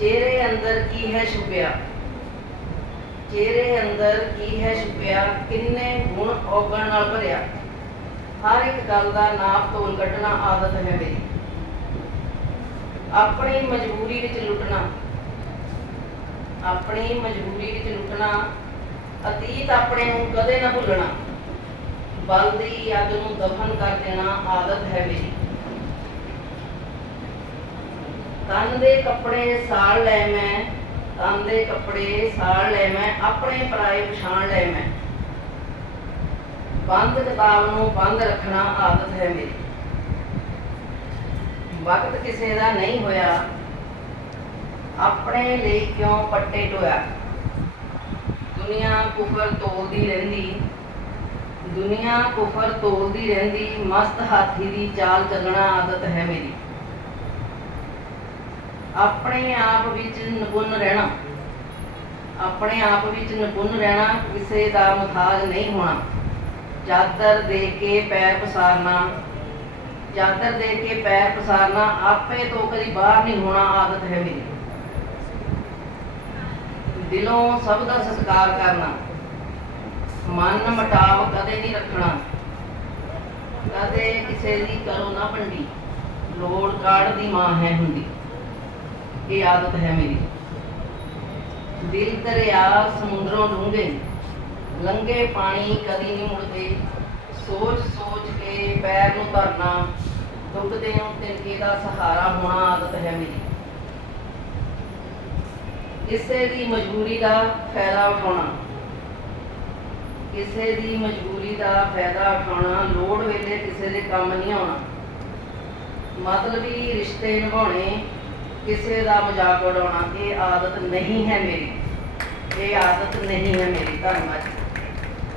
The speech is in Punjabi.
ਚਿਹਰੇ ਅੰਦਰ ਕੀ ਹੈ ਛੁਪਿਆ? ਚਿਹਰੇ ਅੰਦਰ ਕੀ ਹੈ ਛੁਪਿਆ? ਕਿੰਨੇ ਗੁਣ ਔਗਣ ਨਾਲ ਭਰਿਆ? ਹਰ ਇੱਕ ਗੱਲ ਦਾ ਨਾਪ ਤੋਲ ਕੱਢਣਾ ਆਦਤ ਹੈ ਮੇਰੀ। ਆਪਣੀ ਮਜਬੂਰੀ ਵਿੱਚ ਲੁੱਟਣਾ। ਆਪਣੀ ਮਜਬੂਰੀ ਵਿੱਚ ਲੁੱਟਣਾ, ਅਤੀਤ ਆਪਣੇ ਨੂੰ ਕਦੇ ਨਾ ਭੁੱਲਣਾ। ਬਲ ਦੀ ਅੱਗ ਨੂੰ ਦਫਨ ਕਰ ਦੇਣਾ ਆਦਤ ਹੈ ਮੇਰੀ। ਤਨ ਦੇ ਕੱਪੜੇ ਸਾੜ ਲੈ ਮੈਂ, ਤਨ ਦੇ ਕੱਪੜੇ ਸਾੜ ਲੈ ਮੈਂ, ਆਪਣੇ ਪਰਾਏ ਪਛਾਣ ਲੈ ਮੈਂ। ਬੰਦ ਕਿਤਾਬ ਨੂੰ ਬੰਦ ਰੱਖਣਾ ਆਦਤ ਹੈ ਮੇਰੀ। ਵਕਤ ਕਿਸੇ ਦਾ ਨਹੀਂ ਹੋਇਆ। ਆਪਣੇ ਲਈ ਕਿਉਂ ਪੱਟੇ ਟੋਇਆ? ਦੁਨੀਆ ਕੁਫਰ ਤੋਲਦੀ ਰਹਿੰਦੀ। ਦੁਨੀਆ ਕੁਫਰ ਤੋਲਦੀ ਰਹਿੰਦੀ। ਮਸਤ ਹਾਥੀ ਦੀ ਚਾਲ ਚੱਲਣਾ ਆਦਤ ਹੈ ਮੇਰੀ। ਆਪਣੇ ਆਪ ਵਿੱਚ ਨਿਪੁੰਨ ਰਹਿਣਾ। ਆਪਣੇ ਆਪ ਵਿੱਚ ਨਿਪੁੰਨ ਰਹਿਣਾ ਕਿਸੇ ਦਾ ਮੁਤਾਜ ਨਹੀਂ ਹੋਣਾ। ਚਾਦਰ ਦੇ ਕੇ ਪੈਰ ਪਸਾਰਨਾ। ਚਾਦਰ ਦੇ ਕੇ ਪੈਰ ਪਸਾਰਨਾ ਆਪੇ ਤੋਂ ਕਦੀ ਬਾਹਰ ਨਹੀਂ ਹੋਣਾ ਆਦਤ ਹੈ ਮੇਰੀ। ਦਿਲੋਂ ਸਭ ਦਾ ਸਤਿਕਾਰ ਕਰਨਾ। ਮਨ ਮਟਾਵ ਕਦੇ ਨਹੀਂ ਰੱਖਣਾ। ਕਦੇ ਕਿਸੇ ਦੀ ਕਰੋ ਨਾ ਭੰਡੀ। ਲੋੜ ਕਾੜ ਦੀ ਮਾਂ ਹੈ ਹੁੰਦੀ। ਇਹ ਆਦਤ ਹੈ ਮੇਰੀ। ਦਿਲ ਦਰਿਆ ਸਮੁੰਦਰੋਂ ਡੂੰਘੇ। ਲੰਗੇ ਪਾਣੀ ਕਦੀ ਨਹੀਂ ਮੁੜਦੇ। ਸੋਚ ਸੋਚ ਕੇ ਪੈਰ ਨੂੰ ਧਰਨਾ ਡੁੱਬਦੇ ਨੂੰ ਤਿਨਕੇ ਦਾ ਸਹਾਰਾ ਹੋਣਾ ਆਦਤ ਹੈ ਮੇਰੀ। ਕਿਸੇ ਦੀ ਮਜਬੂਰੀ ਦਾ ਫਾਇਦਾ ਉਠਾਉਣਾ। ਕਿਸੇ ਦੀ ਮਜਬੂਰੀ ਦਾ ਫਾਇਦਾ ਉਠਾਉਣਾ, ਲੋੜ ਵੇਲੇ ਕਿਸੇ ਦੇ ਕੰਮ ਨਹੀਂ ਆਉਣਾ। ਮਤਲਬੀ ਰਿਸ਼ਤੇ ਨਿਭਾਉਣੇ ਕਿਸੇ ਦਾ ਮਜ਼ਾਕ ਉਡਾਉਣਾ, ਇਹ ਆਦਤ ਨਹੀਂ ਹੈ ਮੇਰੀ। ਇਹ ਆਦਤ ਨਹੀਂ ਹੈ ਮੇਰੀ ਧੰਨਵਾਦ